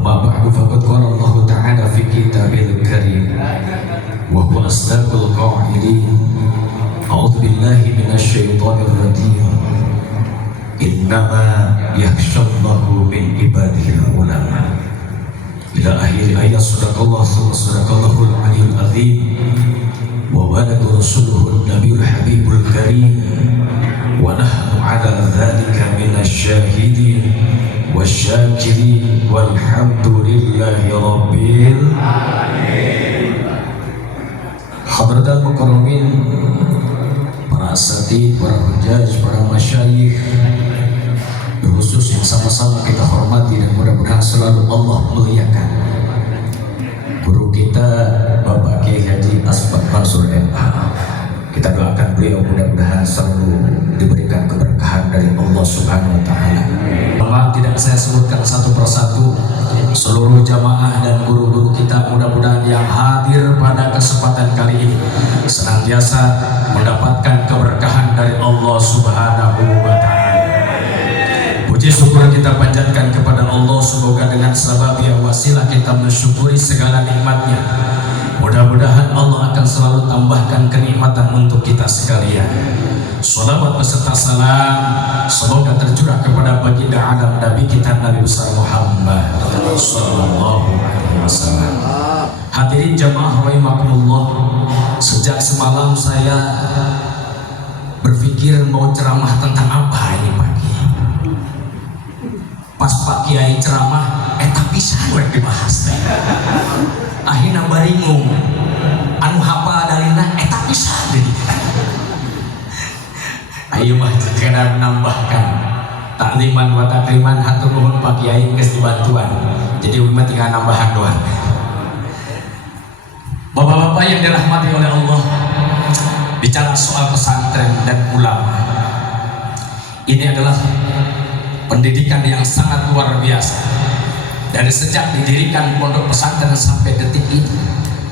أما بعد فقد قال الله تعالى في كتابه الكريم وهو أصدق القائلين أعوذ بالله من الشيطان الرجيم إنما يخشى الله من عباده العلماء إلى آخر آية. صدق الله ثم صدق الله العلي العظيم وبلغ رسوله النبي الحبيب الكريم ونحن على ذلك من الشاهدين والشاكرين والحمد لله رب العالمين. Hadratul mukarramin, para asatidz, para hujjaj, para masyayikh, khusus yang sama-sama kita hormati dan mudah-mudahan selalu Allah muliakan guru kita Bapak Kiai Haji Asbat Mansur MA. Kita doakan beliau mudah-mudahan selalu diberikan keberkahan dari Allah Subhanahu wa taala. Tidak saya sebutkan satu persatu seluruh jamaah dan guru-guru kita, mudah-mudahan yang hadir pada kesempatan kali ini senantiasa mendapatkan keberkahan dari Allah Subhanahu wa taala. Puji syukur kita panjatkan kepada Allah, semoga dengan sebab yang wasilah kita mensyukuri segala nikmatnya. Mudah-mudahan Allah akan selalu tambahkan kenikmatan untuk kita sekalian. Salawat beserta salam semoga tercurah kepada baginda alam Nabi kita Nabi besar Muhammad sallallahu alaihi wasallam. Hadirin jamaah rahimakumullah, sejak semalam saya berpikir mau ceramah tentang apa ini pagi. Pas Pak Kiai ceramah, tapi saya dibahas. Akhirnya baringung, anu hafal dalina, tapi saya. Ayo mah sekedar menambahkan takliman wa takliman, hatur nuhun Pak Kiai geus dibantuan. Jadi umat tinggal nambahan doang. Bapak-bapak yang dirahmati oleh Allah, bicara soal pesantren dan ulama, ini adalah pendidikan yang sangat luar biasa. Dari sejak didirikan pondok pesantren sampai detik ini,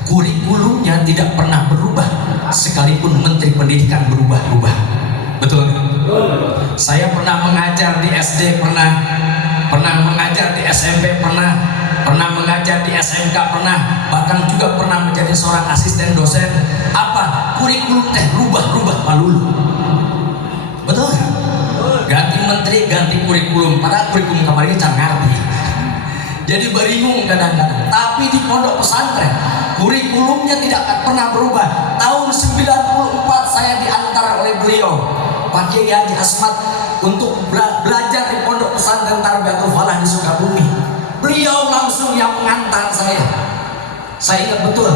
kurikulumnya tidak pernah berubah, sekalipun menteri pendidikan berubah-ubah. Betul? Saya pernah mengajar di SD, pernah mengajar di SMP, pernah mengajar di SMK, bahkan juga pernah menjadi seorang asisten dosen. Apa? Kurikulum teh rubah-rubah palulu. Betul? Ganti menteri, ganti kurikulum. Padahal kurikulum kemarin can ngerti. Jadi bingung kadang-kadang. Tapi di pondok pesantren kurikulumnya tidak akan pernah berubah. Tahun 94 saya diantar oleh beliau Pak Kiai Haji Asmat untuk belajar di pondok pesantren Tarbiyatul Falah di Sukabumi. Beliau langsung yang mengantar saya. Saya ingat betul,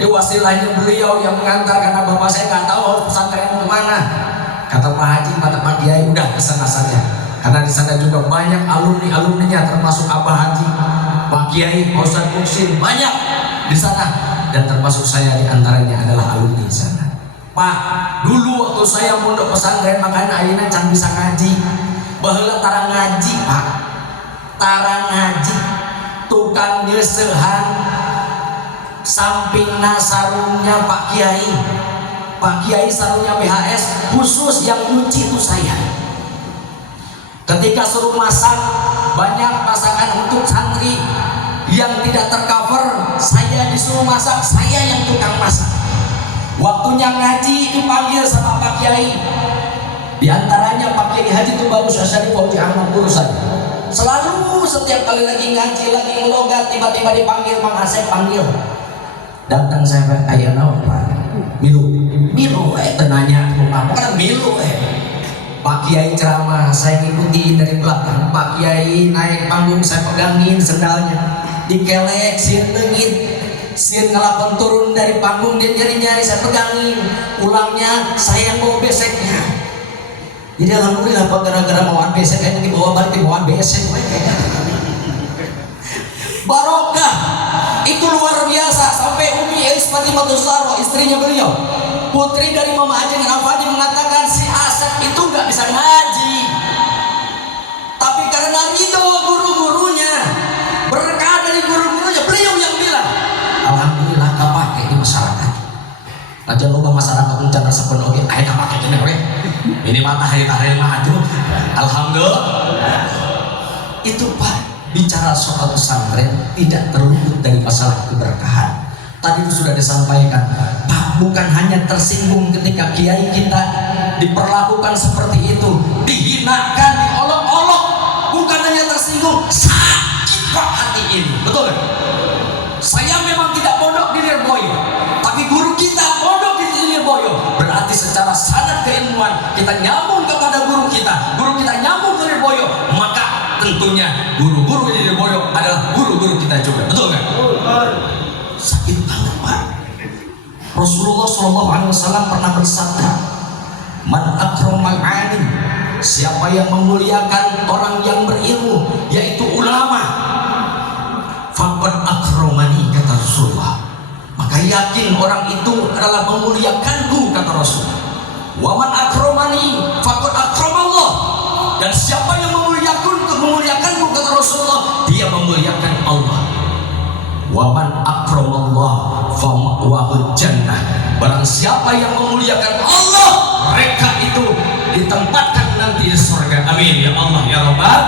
di wasilahnya beliau yang mengantar karena bapak saya nggak tahu harus pesantren mau kemana. Kata Pak Haji, kata Pak Kiai, udah ke sana saja. Karena di sana juga banyak alumni-alumninya, termasuk Abah Haji, Pak Kiai, Pak Ustadz Muksin, banyak di sana, dan termasuk saya di antaranya adalah alumni di sana. Pak, dulu waktu saya mondok pesantren, makanya ayeuna can bisa ngaji. Baheula tara ngaji, Pak. Tara ngaji, tukang nyeusehan, sampingna sarungnya Pak Kiai. Pak Kiai sarungnya BHS, khusus yang nyuci itu saya. Ketika suruh masak, banyak masakan untuk santri yang tidak tercover, saya disuruh masak, saya yang tukang masak. Waktunya ngaji dipanggil sama Pak Kiai. Di antaranya Pak Kiai Haji Tubagus Asyari Fauzi Ahmad guru saya. Selalu setiap kali lagi ngaji, lagi ngelogat, tiba-tiba dipanggil, Mang Asep panggil. Datang saya, ayah naon Pak? Milu, tenanya, apa kan milu Pak Kiai ceramah, saya ngikuti dari belakang. Pak Kiai naik panggung, saya pegangin sendalnya, dikelek, sieun leungit, sieun ngelakon turun dari panggung, dia nyari-nyari, saya pegangin. Pulangnya saya yang bawa beseknya. Jadi alhamdulillah Pak, gara-gara bawaan besek, kayak dibawa balik bawaan besek. Barokah, itu luar biasa. Sampai Umi Elis Fatimah Saro, istrinya beliau, putri dari Mama Ajeng Afadi, mengatakan si Asep itu nggak bisa ngaji, tapi karena ridho guru-gurunya, berkah dari guru-gurunya, beliau yang bilang alhamdulillah kapake di masyarakat. Aja loba masyarakat rencana sepenuhnya ayah kapake ini we ini matahari maju alhamdulillah. Itu Pak, bicara soal pesantren tidak terluput dari masalah keberkahan. Tadi itu sudah disampaikan, Pak, bukan hanya tersinggung ketika kiai kita diperlakukan seperti itu, dihinakan, diolok-olok, bukan hanya tersinggung, sakit Pak hati ini, betul kan? Saya memang tidak pondok di Lirboyo, tapi guru kita pondok di Lirboyo. Berarti secara sanad keilmuan kita nyambung kepada guru kita nyambung ke Lirboyo, maka tentunya guru-guru di Lirboyo adalah guru-guru kita juga, betul kan? Sakit banget Pak. Rasulullah SAW pernah bersabda, man akramal alim, siapa yang memuliakan orang yang berilmu, yaitu ulama, faqad akramani, kata Rasulullah, maka yakin orang itu adalah memuliakanku, kata Rasul. Wa man akramani faqad akramallah, dan siapa yang memuliakanku, kata Rasulullah, dia memuliakan Allah. Wa man akramallah fa ma'wahul jannah, barang siapa yang memuliakan Allah, mereka itu ditempatkan nanti di surga. Amin ya Allah ya Rabbal.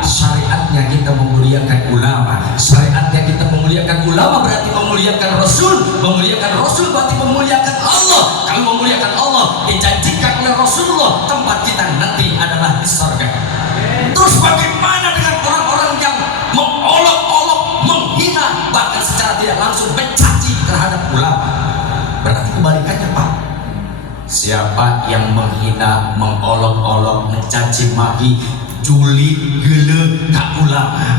Syariatnya kita memuliakan ulama, syariatnya kita memuliakan ulama berarti memuliakan Rasul, memuliakan Rasul berarti memuliakan Allah. Kalau memuliakan Allah, dijanjikan oleh Rasulullah tempat kita nanti adalah di surga. Terus bagaimana dengan orang-orang yang mengolok-olok, menghina, bahkan secara tidak langsung mencaci terhadap ulama? Berarti kebalikannya Pak. Siapa yang menghina, mengolok-olok, mencaci maki, juli gele ka ulama,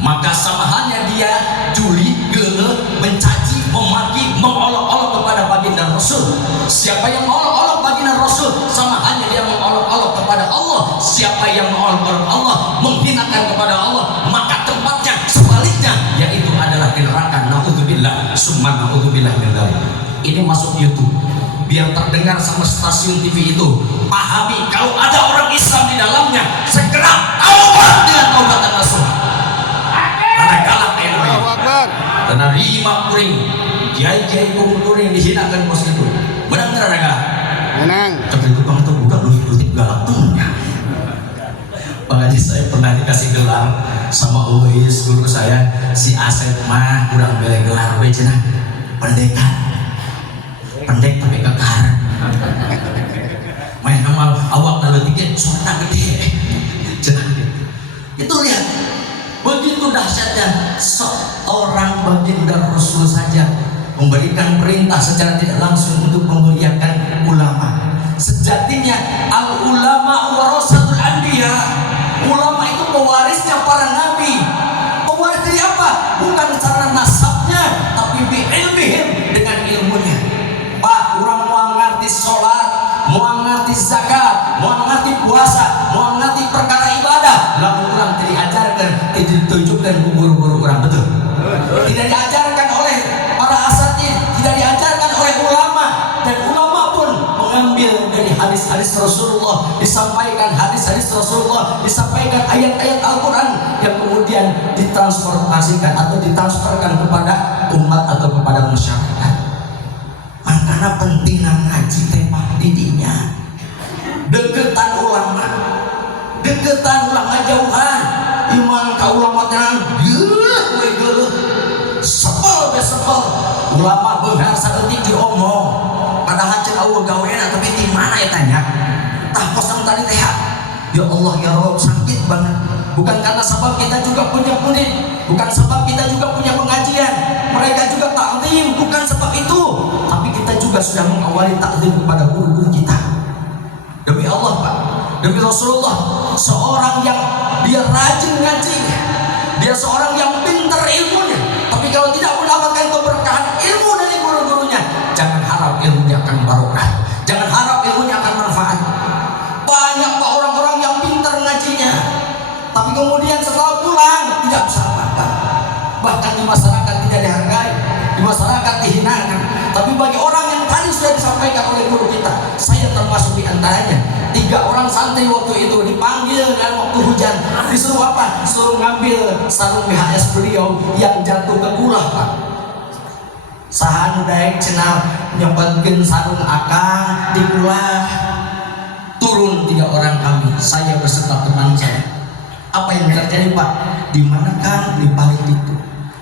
maka sama halnya dia juli gele, mencaci, memaki, mengolok-olok kepada baginda Rasul. Siapa yang mengolok-olok baginda Rasul, sama halnya dia mengolok-olok kepada Allah. Siapa yang mengolok-olok Allah, menghinakan kepada Allah, maka tempatnya sebaliknya, yaitu adalah di neraka. Naudzubillah, summa naudzubillah min dzalik. Ini masuk YouTube, biar terdengar sama stasiun TV itu. Pahami, kalau ada orang Islam di dalamnya, segera taubat dengan taubatan nasuha. Karena galak karena rima kuring, kiai-kiai kuring dihinakan bos itu. Menang tidak ada? Menang. Tapi itu kamu tuh bukan lu galak tuhnya. Makanya saya pernah dikasih gelar sama Uwais, guru saya, si Asep mah kurang beli gelar, we cenah pendekar, pendek tapi kekar. Main nama awak lalu tiket suara gede. Itu lihat, begitu dahsyatnya seorang baginda Rasul saja memberikan perintah secara tidak langsung untuk memuliakan ulama. Sejatinya al ulama warasatul anbiya, ulama itu pewarisnya para nabi. Pewaris dari apa? Bukan secara nasabnya, tapi bi ilmihim, dengan ilmunya. Pak, orang mau ngerti sholat, mau ngerti zakat, mau ngerti puasa, mau ngerti perkara ibadah, lalu orang tidak diajarkan, tidak ditunjukkan guru-guru orang, betul? Tidak diajarkan oleh para asatid, tidak diajarkan oleh ulama, dan ulama pun mengambil dari hadis-hadis Rasulullah, disampaikan hadis-hadis Rasulullah, disampaikan ayat-ayat Al-Quran yang kemudian ditransformasikan atau ditransferkan kepada umat atau kepada masyarakat. Makanya penting ngaji tempat didinya, deketan ulama jauhan, iman ka ulama tenan, sepel ulama benar saeutik diomong, padahal cek eueuh gaweana tapi di mana ya tanya, tah kosong tadi teh. Ya Allah ya Rabb, sakit banget. Bukan karena sebab kita juga punya murid, bukan sebab kita juga punya pengajian, mereka juga taklim, bukan sebab itu, tapi kita juga sudah mengawali taklim kepada guru-guru kita. Demi Allah Pak, demi Rasulullah, seorang yang dia rajin ngaji, dia seorang yang pintar ilmunya, tapi kalau tidak mendapatkan keberkahan ilmu dari guru-gurunya, jangan harap ilmunya akan barokah, jangan harap ilmunya akan manfaat. Banyak Pak orang-orang yang pintar ngajinya, tapi kemudian setelah pulang tidak bisa apa-apa, bahkan di masyarakat tidak dihargai, di masyarakat dihinakan. Tapi bagi orang yang tadi sudah disampaikan oleh guru kita, saya termasuk di antaranya. 3 orang santri waktu itu dipanggil dalam waktu hujan, disuruh apa? Disuruh ngambil sarung BHS beliau yang jatuh ke kulah Pak. Sahan daek cenah nyopetkeun sarung akang di kulah. Turun 3 orang kami, saya beserta teman saya. Apa yang terjadi Pak? Di mana kan di balik itu?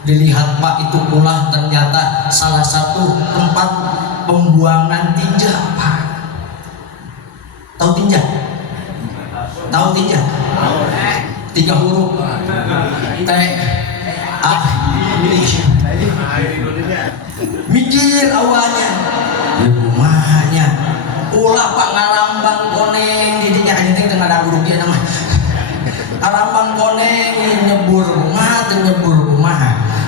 Dilihat Pak, itu pula ternyata salah satu tempat pembuangan tinja Pak. Tahu tinja? Tahu tinja? 3 huruf T A mikir awalnya di rumahnya ulah Pak ngarambang koneng didinya anjing tengah ada huruf dia nama ngarambang koneng nyebur rumah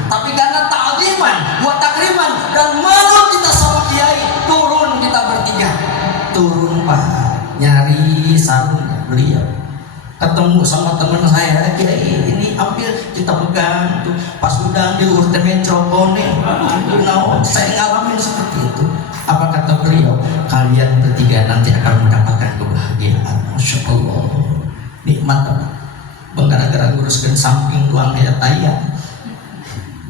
tapi karena ta'ziman wa takriman dan malu kita sama kiai turun kita bertiga turun Pak nyari sarungnya beliau ketemu sama teman saya kiai ini hampir kita pegang tuh pas udah di urtemen cokone saya ngalamin seperti itu. Apa kata beliau? Kalian bertiga nanti akan mendapatkan kebahagiaan. Masya Allah nikmat gara-gara nguruskan samping doang kayak tayang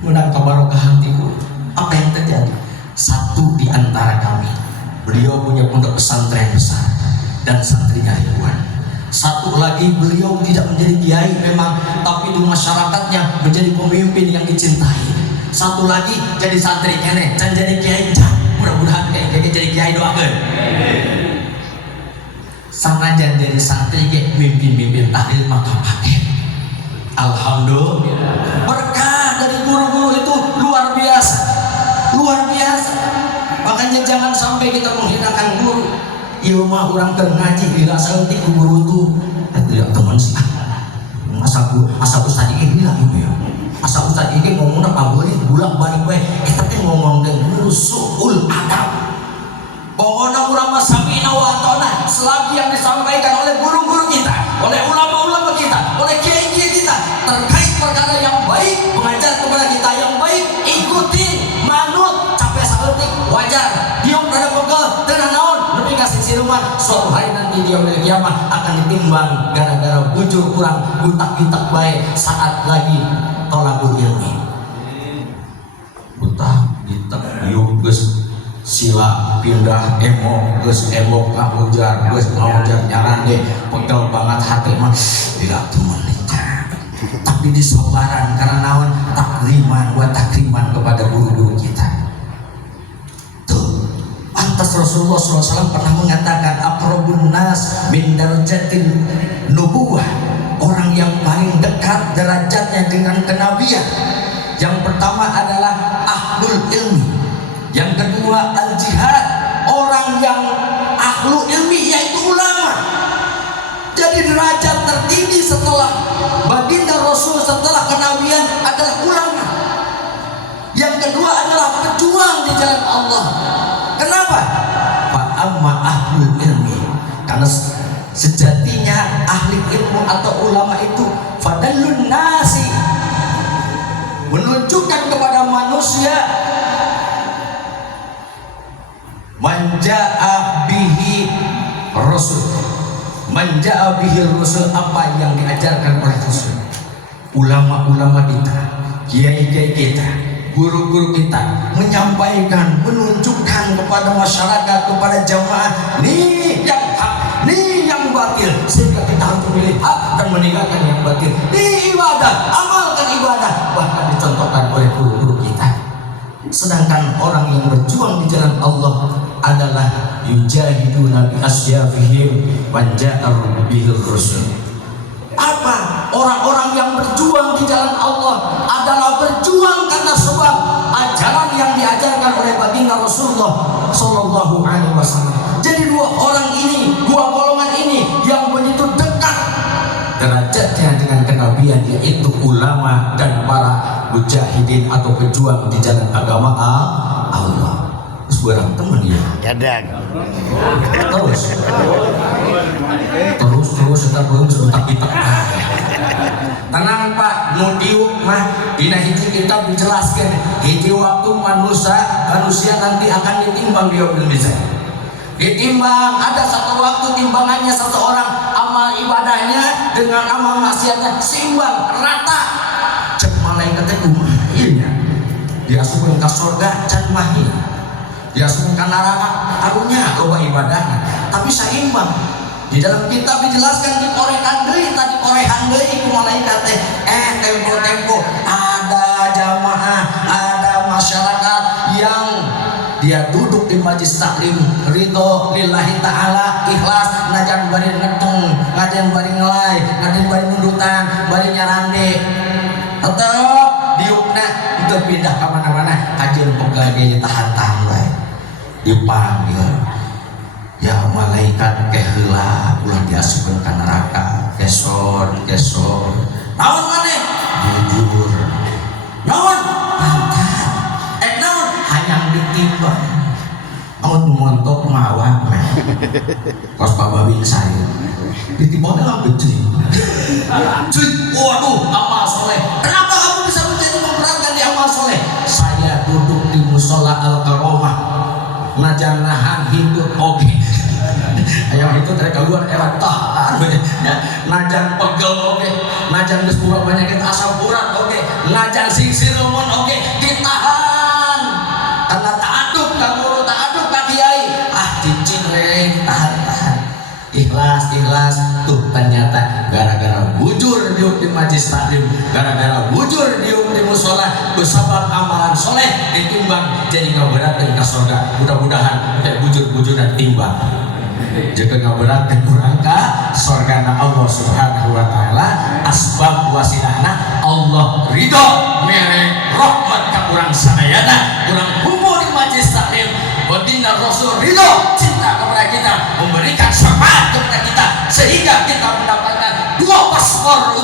mudah kabarokah hatiku. Apa yang terjadi? Satu di antara kami beliau punya pondok pesantren besar dan santrinya ribuan. Satu lagi beliau tidak menjadi kiai memang, tapi di masyarakatnya menjadi pemimpin yang dicintai. Satu lagi jadi santri kene dan jadi kiai. Mudah-mudahan kayak jadi kiai doakan. Sana jadi santri kayak mimpin tahlil maka pakai. Alhamdulillah. Berkah dari guru-guru itu luar biasa. Luar biasa. Makanya jangan sampai kita menghinakan guru. Ilmu orang ngaji bila seuntik guru itu tidak teman sih asal ustaz ini bilang itu ya asal ustaz ini ngomong apa boleh bulan balik baik tapi ngomong dengan guru su'ul adab pokoknya ulama sami'na wa ata'na selagi yang disampaikan oleh guru-guru kita oleh ulama-ulama kita oleh kiai-kiai kita terkait perkara yang baik mengajar kepada kita yang baik ikutin manut capek seuntik wajar diom pada pegel tenang naon lebih kasih siruman suatu hari nanti dia milik kiamat akan ditimbang gara-gara bujur kurang butak-butak baik saat lagi tolakul ilmi butak-butak yuk gus sila pindah emo gus emo ngahujar gus ngahujar nyaran deh pegel banget hati mah tidak teman tapi disabaran karena naon takriman buat takriman kepada guru-guru kita. Atas Rasulullah SAW pernah mengatakan aqrabun nas min darajatin nubuwah, orang yang paling dekat derajatnya dengan kenabian. Yang pertama adalah ahlul ilmi, yang kedua al-jihad, orang yang ahlul ilmi yaitu ulama. Jadi derajat tertinggi setelah baginda Rasul setelah kenabian adalah ulama. Yang kedua adalah pejuang di jalan Allah. Kenapa? Fa'amma ahlul ilmi, karena sejatinya ahli ilmu atau ulama itu fadallun nasi, menunjukkan kepada manusia manja'a bihi rasul, manja'a bihi rasul, apa yang diajarkan oleh Rasul. Ulama-ulama kita, kiai-kiai kita, guru-guru kita menyampaikan, menunjukkan kepada masyarakat, kepada jamaah, nih yang hak, nih yang batil, sehingga kita harus memilih hak dan meninggalkan yang batil. Nih ibadah, amalkan ibadah, bahkan dicontohkan oleh guru-guru kita. Sedangkan orang yang berjuang di jalan Allah adalah yujahiduna bi asyafihim wanja'ar bihir rusul. Apa? Orang-orang yang berjuang di jalan Allah adalah berjuang karena sebab ajaran yang diajarkan oleh baginda Rasulullah Sallallahu Alaihi Wasallam. Jadi dua orang ini, dua golongan ini yang begitu dekat derajatnya dengan kenabian, yaitu ulama dan para mujahidin atau pejuang di jalan agama Allah. Terus barang teman ya. Jadang. Terus kita belum sebentar kita. Tenang Pak, nudiuk mah dina hiji kita dijelaskan hiji waktu manusia nanti akan ditimbang di yaumil mizan. Ditimbang, ada satu waktu timbangannya seseorang amal ibadahnya dengan amal maksiatnya seimbang, rata. Cek malaikatnya kumahilnya. Dia asupan ke surga can mahil. Dia asupan ke neraka arunya loba ibadahnya, tapi seimbang. Di dalam kitab dijelaskan di korehan deui, tadi korehan deui ku malaikat teh tempo-tempo ada jamaah, ada masyarakat yang dia duduk di majlis taklim ridho lillahi ta'ala ikhlas najan bari ngedeng ngaden bari ngelai ngaden bari nundutan bari nyarande atau diukna itu pindah ke mana-mana kajian pegawai tahan-tahan bae dipanggil ya malaikat keheula ulah diasupkeun ka neraka kesor naon maneh jujur naon pantat naon hayang ditimbang naon montok mawar kos babawing saya ditimbang dalam becing cuy waduh amal soleh kenapa kamu bisa menjadi memberatkan di amal soleh saya duduk di musola al-karomah najan nahan hidup oke ayo itu dari keluar erat tahan najan pegel oke najan geus boga penyakit asam urat oke najan singsir mun oke ditahan karena ta'adub ka guru ta'adub ka kiai cicing we tahan ikhlas tuh ternyata gara-gara bujur diuk di majlis taklim gara-gara bujur diuk di musola bersabab amalan soleh ditimbang jadi ngaberatkeun ka surga mudah-mudahan teh bujur dan timbang jika ngaberatkeun urang ka surgana Allah Subhanahu wa taala asbab wasilahna Allah ridho mere rahmat ka urang sadayana urang kumpul di majlis taklim baginda Rasul ridho cinta kepada kita memberikan syafaat kepada kita sehingga kita mendapatkan 2 paspor